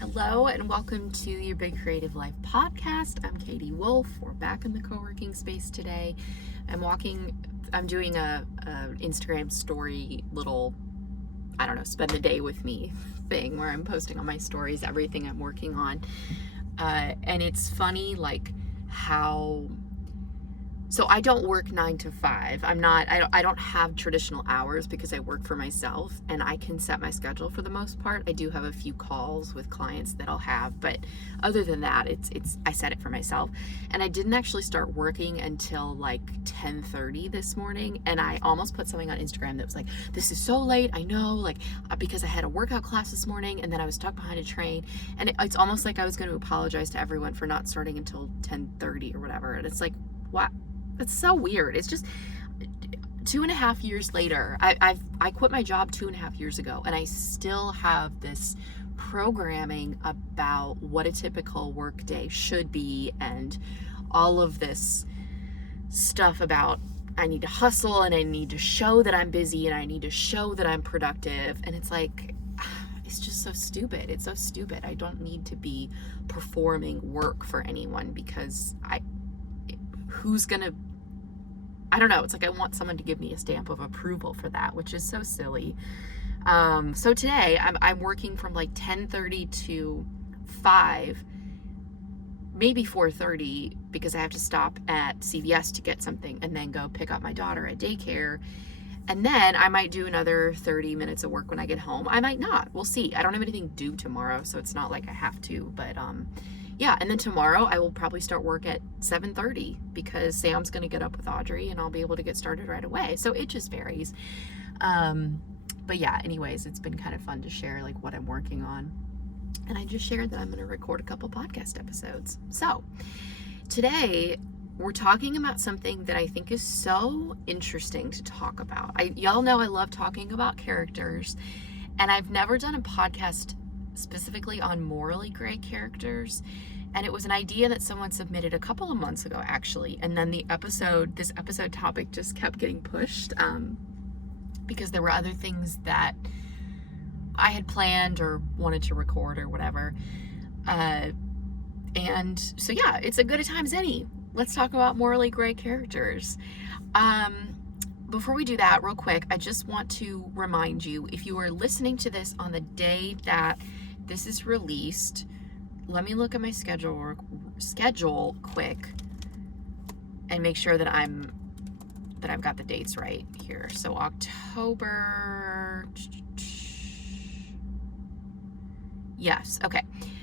Hello and welcome to your Big Creative Life podcast. I'm Katie Wolf. We're back in the co-working space today. I'm doing a Instagram story little, spend the day with me thing where I'm posting on my stories everything I'm working on. And it's funny so I don't work 9 to 5. I don't have traditional hours because I work for myself and I can set my schedule for the most part. I do have a few calls with clients that I'll have, but other than that, I set it for myself. And I didn't actually start working until 10:30 this morning, and I almost put something on Instagram that was like, this is so late, I know, because I had a workout class this morning and then I was stuck behind a train, and it's almost like I was going to apologize to everyone for not starting until 10:30 or whatever. And it's like, what? It's so weird. It's just 2.5 years later. I quit my job 2.5 years ago, and I still have this programming about what a typical work day should be, and all of this stuff about I need to hustle and I need to show that I'm busy and I need to show that I'm productive. And it's like, it's just so stupid. It's so stupid. I don't need to be performing work for anyone because who's gonna, I don't know, it's like I want someone to give me a stamp of approval for that, which is so silly. So today I'm working from 10:30 to 5, maybe 4:30, because I have to stop at CVS to get something and then go pick up my daughter at daycare. And then I might do another 30 minutes of work when I get home. I might not. We'll see. I don't have anything due tomorrow, so it's not like I have to, but yeah, and then tomorrow I will probably start work at 7:30 because Sam's going to get up with Audrey and I'll be able to get started right away. So it just varies. But yeah, anyways, it's been kind of fun to share what I'm working on. And I just shared that I'm going to record a couple podcast episodes. So today we're talking about something that I think is so interesting to talk about. Y'all know I love talking about characters, and I've never done a podcast specifically on morally gray characters, and it was an idea that someone submitted a couple of months ago actually, and then this episode topic just kept getting pushed because there were other things that I had planned or wanted to record or whatever, and so yeah, it's as good a time as any. Let's talk about morally gray characters. Before we do that, real quick, I just want to remind you, if you are listening to this on the day that this is released, let me look at my schedule quick and make sure that I've got the dates right here. So October, yes, okay.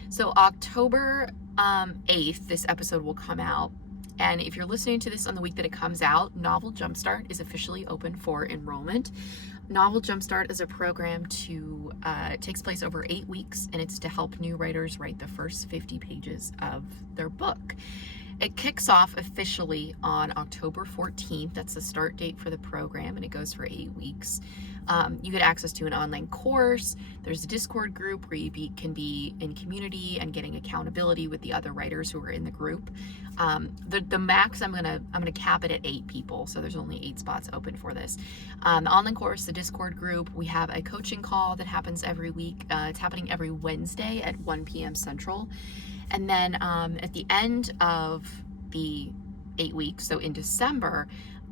So October 8th, this episode will come out. And if you're listening to this on the week that it comes out, Novel Jumpstart is officially open for enrollment. Novel Jumpstart is a program takes place over 8 weeks, and it's to help new writers write the first 50 pages of their book. It kicks off officially on October 14th. That's the start date for the program, and it goes for 8 weeks. You get access to an online course. There's a Discord group where you can be in community and getting accountability with the other writers who are in the group. The max, I'm gonna cap it at 8 people, so there's only 8 spots open for this. The online course, the Discord group, we have a coaching call that happens every week. It's happening every Wednesday at 1 p.m. Central. And then at the end of the 8 weeks, so in December,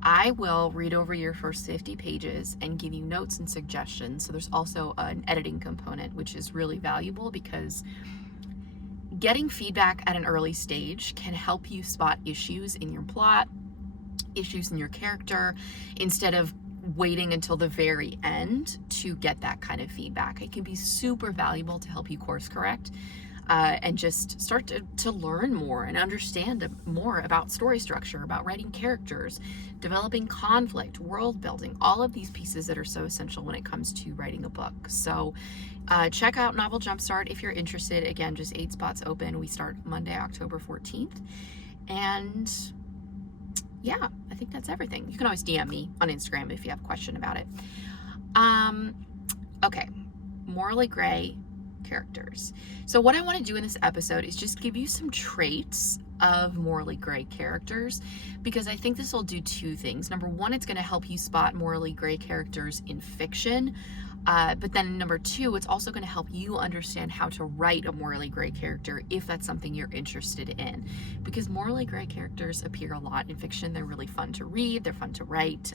I will read over your first 50 pages and give you notes and suggestions. So there's also an editing component, which is really valuable because getting feedback at an early stage can help you spot issues in your plot, issues in your character, instead of waiting until the very end to get that kind of feedback. It can be super valuable to help you course correct. And just start to learn more and understand more about story structure, about writing characters, developing conflict, world building, all of these pieces that are so essential when it comes to writing a book. So check out Novel Jumpstart if you're interested. Again, just 8 spots open. We start Monday, October 14th. And yeah, I think that's everything. You can always DM me on Instagram if you have a question about it. Okay, morally gray characters. So what I want to do in this episode is just give you some traits of morally gray characters, because I think this will do 2 things. Number 1, it's going to help you spot morally gray characters in fiction. But then number two, it's also going to help you understand how to write a morally gray character if that's something you're interested in. Because morally gray characters appear a lot in fiction. They're really fun to read, they're fun to write,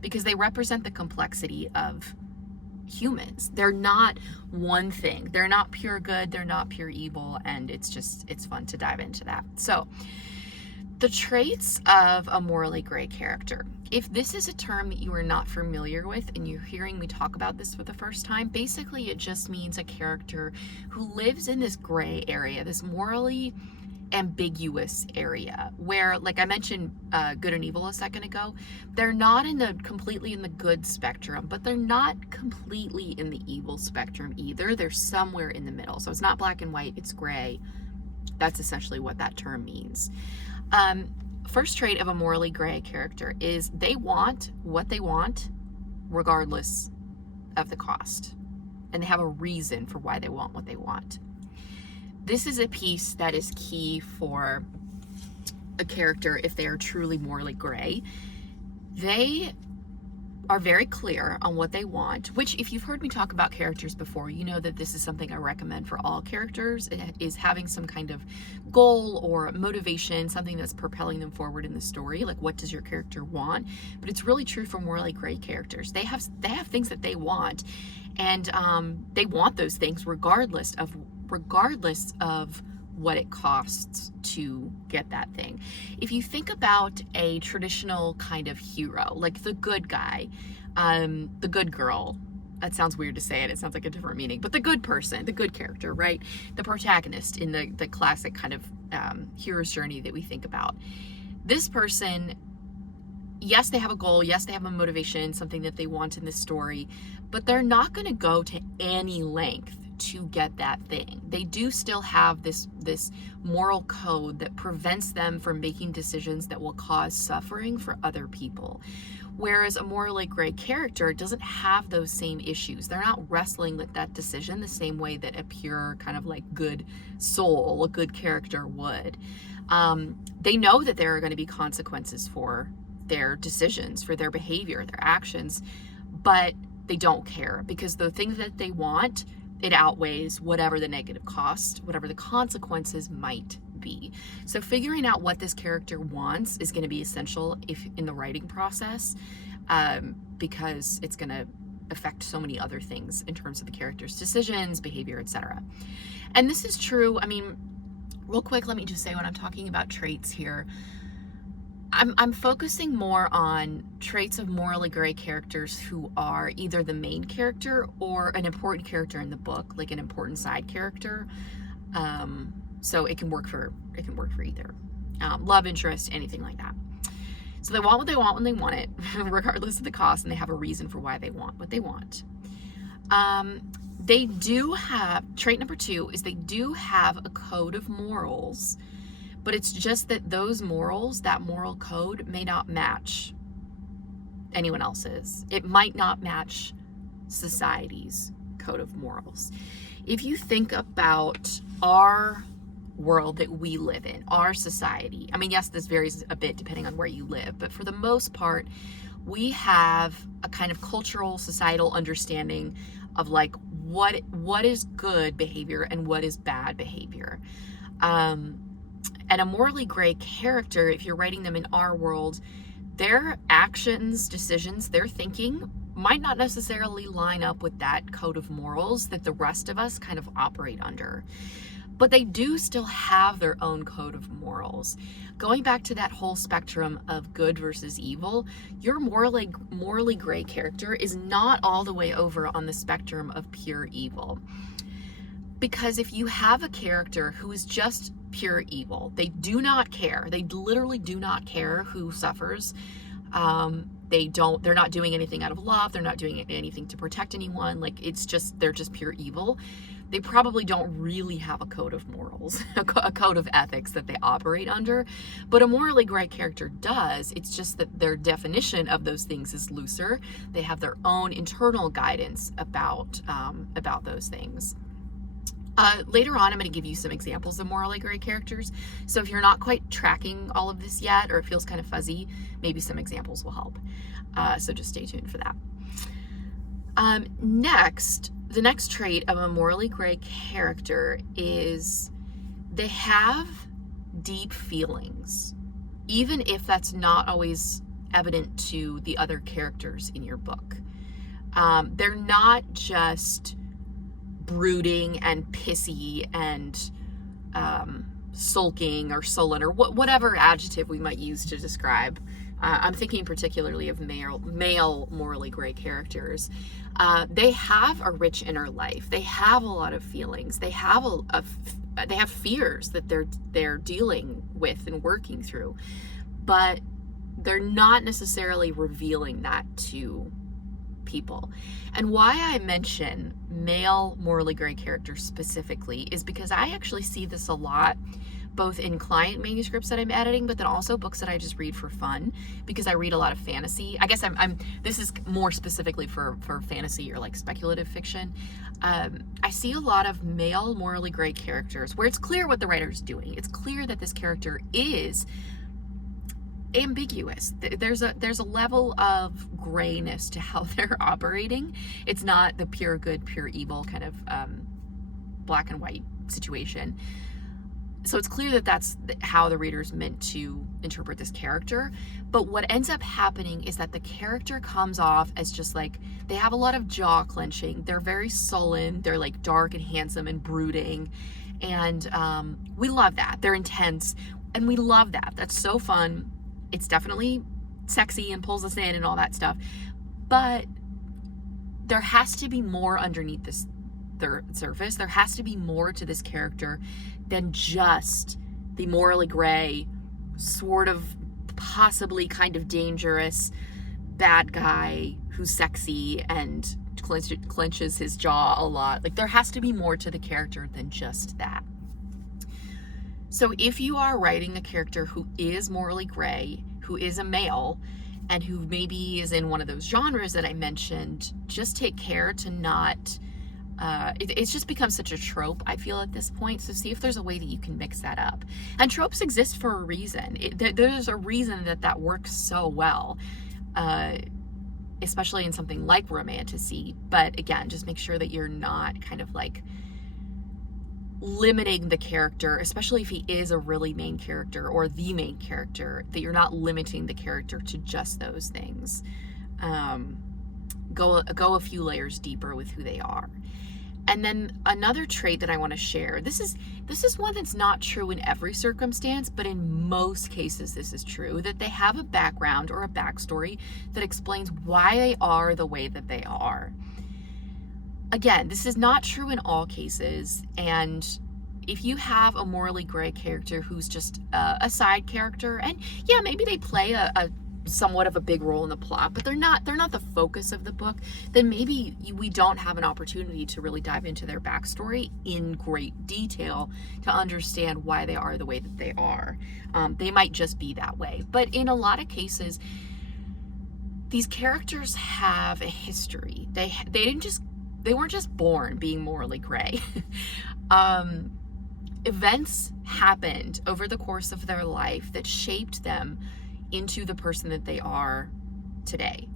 because they represent the complexity of humans. They're not one thing. They're not pure good, they're not pure evil, and it's fun to dive into that. So, the traits of a morally gray character. If this is a term that you are not familiar with and you're hearing me talk about this for the first time, basically it just means a character who lives in this gray area, this morally ambiguous area where, like I mentioned, good and evil a second ago, they're not completely in the good spectrum, but they're not completely in the evil spectrum either. They're somewhere in the middle. So it's not black and white, it's gray. That's essentially what that term means. First trait of a morally gray character is they want what they want regardless of the cost. And they have a reason for why they want what they want. This is a piece that is key for a character if they are truly morally gray. They are very clear on what they want, which if you've heard me talk about characters before, you know that this is something I recommend for all characters. It is having some kind of goal or motivation, something that's propelling them forward in the story. Like, what does your character want? But it's really true for morally gray characters. They have things that they want, and they want those things regardless of what it costs to get that thing. If you think about a traditional kind of hero, like the good guy, the good girl, that sounds weird to say it sounds like a different meaning, but the good person, the good character, right? The protagonist in the classic kind of hero's journey that we think about. This person, yes, they have a goal, yes, they have a motivation, something that they want in this story, but they're not going to go to any length to get that thing. They do still have this moral code that prevents them from making decisions that will cause suffering for other people. Whereas a morally gray character doesn't have those same issues. They're not wrestling with that decision the same way that a pure kind of like good soul, a good character would. They know that there are going to be consequences for their decisions, for their behavior, their actions, but they don't care because the things that they want, it outweighs whatever the negative cost, whatever the consequences might be. So figuring out what this character wants is going to be essential in the writing process, because it's going to affect so many other things in terms of the character's decisions, behavior, etc. And this is true. I mean, real quick, let me just say when I'm talking about traits here, I'm focusing more on traits of morally gray characters who are either the main character or an important character in the book, like an important side character. So it can work for either. Love interest, anything like that. So they want what they want when they want it, regardless of the cost, and they have a reason for why they want what they want. They do have, trait number 2 is they do have a code of morals, but it's just that those morals, that moral code, may not match anyone else's. It might not match society's code of morals. If you think about our world that we live in, our society, I mean, yes, this varies a bit depending on where you live, but for the most part, we have a kind of cultural, societal understanding of like what is good behavior and what is bad behavior. And a morally gray character, if you're writing them in our world, their actions, decisions, their thinking might not necessarily line up with that code of morals that the rest of us kind of operate under. But they do still have their own code of morals. Going back to that whole spectrum of good versus evil, your morally gray character is not all the way over on the spectrum of pure evil. Because if you have a character who is just pure evil, they do not care. They literally do not care who suffers. They're not doing anything out of love. They're not doing anything to protect anyone. Like they're just pure evil. They probably don't really have a code of morals, a code of ethics that they operate under. But a morally gray character does. It's just that their definition of those things is looser. They have their own internal guidance about those things. Later on, I'm going to give you some examples of morally gray characters. So if you're not quite tracking all of this yet, or it feels kind of fuzzy, maybe some examples will help. So just stay tuned for that. The next trait of a morally gray character is they have deep feelings, even if that's not always evident to the other characters in your book. They're not just brooding and pissy and sulking or sullen or whatever adjective we might use to describe. I'm thinking particularly of male morally gray characters. They have a rich inner life. They have a lot of feelings. They have they have fears that they're dealing with and working through, but they're not necessarily revealing that to people. And why I mention male morally gray characters specifically is because I actually see this a lot, both in client manuscripts that I'm editing, but then also books that I just read for fun, because I read a lot of fantasy. I guess this is more specifically for fantasy or like speculative fiction. I see a lot of male morally gray characters where it's clear what the writer's doing. It's clear that this character is ambiguous. There's a level of grayness to how they're operating. It's not the pure good, pure evil kind of black and white situation. So it's clear that that's how the reader's meant to interpret this character. But what ends up happening is that the character comes off as just like, they have a lot of jaw clenching. They're very sullen. They're like dark and handsome and brooding. And we love that. They're intense. And we love that. That's so fun. It's definitely sexy and pulls us in and all that stuff. But there has to be more underneath their surface. There has to be more to this character than just the morally gray, sort of possibly kind of dangerous bad guy who's sexy and clenches his jaw a lot. Like, there has to be more to the character than just that. So if you are writing a character who is morally gray, who is a male, and who maybe is in one of those genres that I mentioned, just take care to not it's just become such a trope, I feel, at this point. So see if there's a way that you can mix that up. And tropes exist for a reason. There's a reason that works so well, especially in something like romantasy. But again, just make sure that you're not kind of like limiting the character, especially if he is a really main character or the main character, that you're not limiting the character to just those things. Go a few layers deeper with who they are. And then another trait that I want to share, this is one that's not true in every circumstance, but in most cases this is true, that they have a background or a backstory that explains why they are the way that they are. Again, this is not true in all cases, and if you have a morally gray character who's just a side character, and yeah, maybe they play a somewhat of a big role in the plot, but they're not the focus of the book, then maybe we don't have an opportunity to really dive into their backstory in great detail to understand why they are the way that they are. They might just be that way. But in a lot of cases, these characters have a history. They weren't just born being morally gray. Events happened over the course of their life that shaped them into the person that they are today,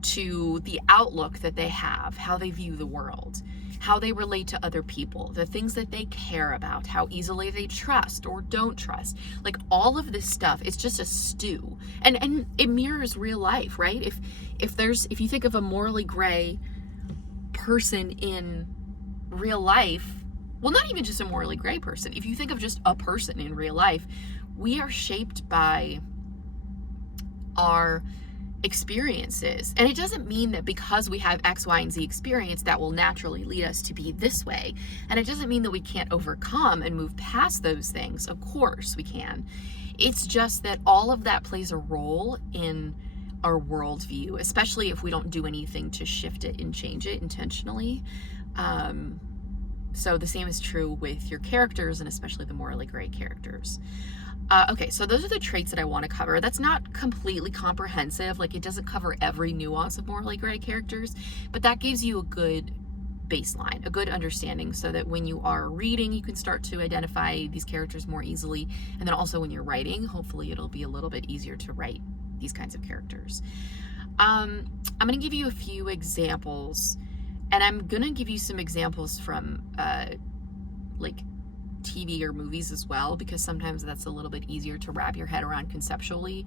to the outlook that they have, how they view the world, how they relate to other people, the things that they care about, how easily they trust or don't trust. Like, all of this stuff is just a stew, and it mirrors real life, right? If you think of a morally gray person in real life, well, not even just a morally gray person, if you think of just a person in real life, we are shaped by our experiences. And it doesn't mean that because we have X, Y, and Z experience that will naturally lead us to be this way. And it doesn't mean that we can't overcome and move past those things. Of course we can. It's just that all of that plays a role in our worldview, especially if we don't do anything to shift it and change it intentionally. So the same is true with your characters, and especially the morally gray characters. Okay, so those are the traits that I want to cover. That's not completely comprehensive. Like, it doesn't cover every nuance of morally gray characters, but that gives you a good baseline, a good understanding, so that when you are reading, you can start to identify these characters more easily. And then also when you're writing, hopefully it'll be a little bit easier to write these kinds of characters. I'm going to give you a few examples, and I'm going to give you some examples from like TV or movies as well, because sometimes that's a little bit easier to wrap your head around conceptually.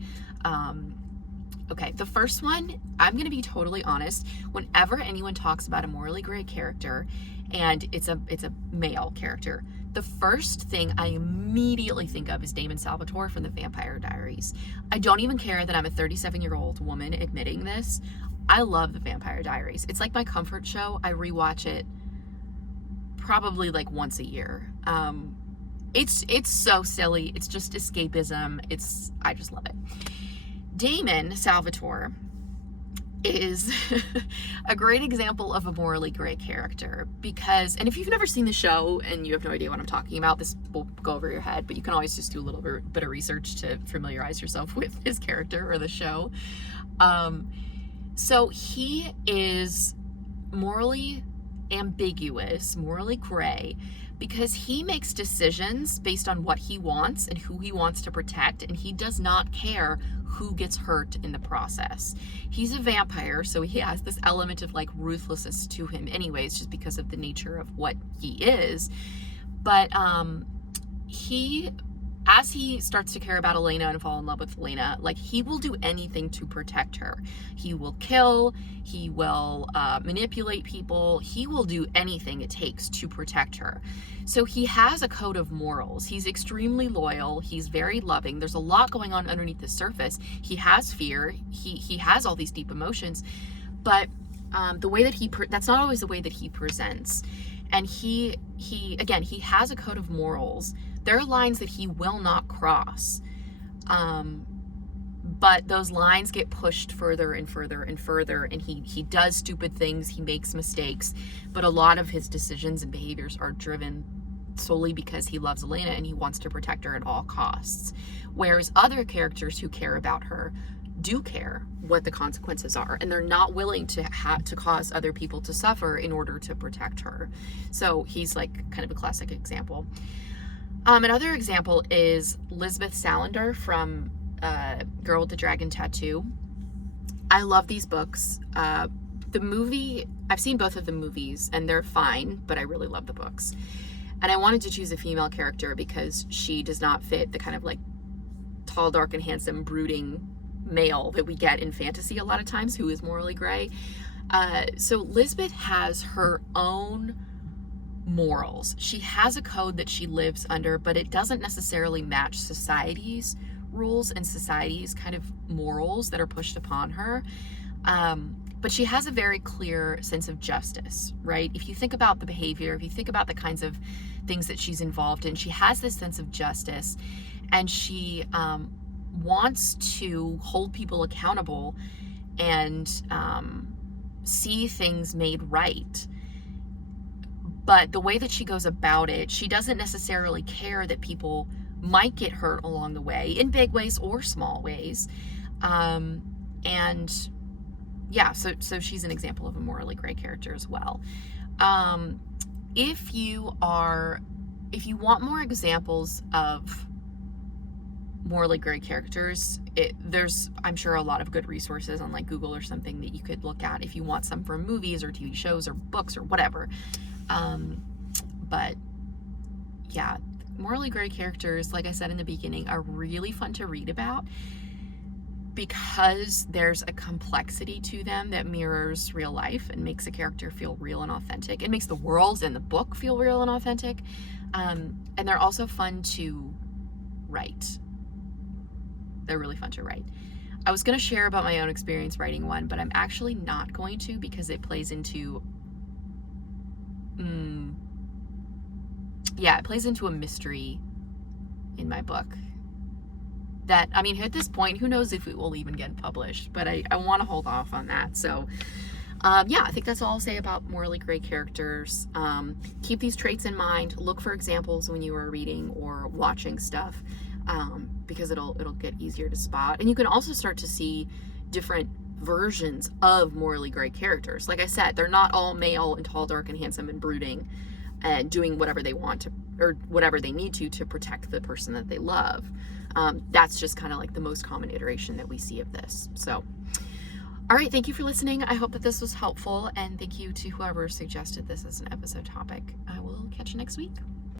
Okay, the first one, I'm going to be totally honest. Whenever anyone talks about a morally gray character, and it's a male character, the first thing I immediately think of is Damon Salvatore from the Vampire Diaries. I don't even care that I'm a 37-year-old woman admitting this. I love the Vampire Diaries. It's like my comfort show. I rewatch it probably like once a year. It's so silly. It's just escapism. I just love it. Damon Salvatore is a great example of a morally gray character because, and if you've never seen the show and you have no idea what I'm talking about, this will go over your head, but you can always just do a little bit of research to familiarize yourself with his character or the show. So he is morally ambiguous, morally gray, because he makes decisions based on what he wants and who he wants to protect, and he does not care who gets hurt in the process. He's a vampire, so he has this element of like ruthlessness to him anyways, just because of the nature of what he is. But as he starts to care about Elena and fall in love with Elena, like, he will do anything to protect her. He will kill, he will manipulate people, he will do anything it takes to protect her. So he has a code of morals. He's extremely loyal, he's very loving, there's a lot going on underneath the surface. He has fear, he has all these deep emotions, but the way that that's not always the way that he presents. And he has a code of morals. There are lines that he will not cross, but those lines get pushed further and further and further, and he does stupid things, he makes mistakes, but a lot of his decisions and behaviors are driven solely because he loves Elena and he wants to protect her at all costs. Whereas other characters who care about her do care what the consequences are, and they're not willing to cause other people to suffer in order to protect her. So he's like kind of a classic example. Another example is Lisbeth Salander from Girl with the Dragon Tattoo. I love these books. The movie, I've seen both of the movies and they're fine, but I really love the books. And I wanted to choose a female character because she does not fit the kind of like tall, dark, and handsome, brooding male that we get in fantasy a lot of times, who is morally gray. So Lisbeth has her own morals. She has a code that she lives under, but it doesn't necessarily match society's rules and society's kind of morals that are pushed upon her. But she has a very clear sense of justice, right? If you think about the behavior, if you think about the kinds of things that she's involved in, she has this sense of justice, and she wants to hold people accountable and see things made right. But the way that she goes about it, she doesn't necessarily care that people might get hurt along the way, in big ways or small ways. And yeah, so she's an example of a morally gray character as well. If you want more examples of morally gray characters, there's, I'm sure, a lot of good resources on like Google or something that you could look at if you want some from movies or TV shows or books or whatever. But yeah, morally gray characters, like I said in the beginning, are really fun to read about because there's a complexity to them that mirrors real life and makes a character feel real and authentic. It makes the world and the book feel real and authentic. And they're also fun to write. They're really fun to write. I was going to share about my own experience writing one, but I'm actually not going to because it plays into it plays into a mystery in my book that, I mean, at this point, who knows if it will even get published, but I want to hold off on that. So yeah, I think that's all I'll say about morally gray characters. Keep these traits in mind. Look for examples when you are reading or watching stuff, because it'll get easier to spot. And you can also start to see different versions of morally gray characters. Like I said, they're not all male and tall, dark, and handsome and brooding and doing whatever they want to, or whatever they need to protect the person that they love. That's just kind of like the most common iteration that we see of this. So All right, thank you for listening. I hope that this was helpful, and thank you to whoever suggested this as an episode topic. I will catch you next week.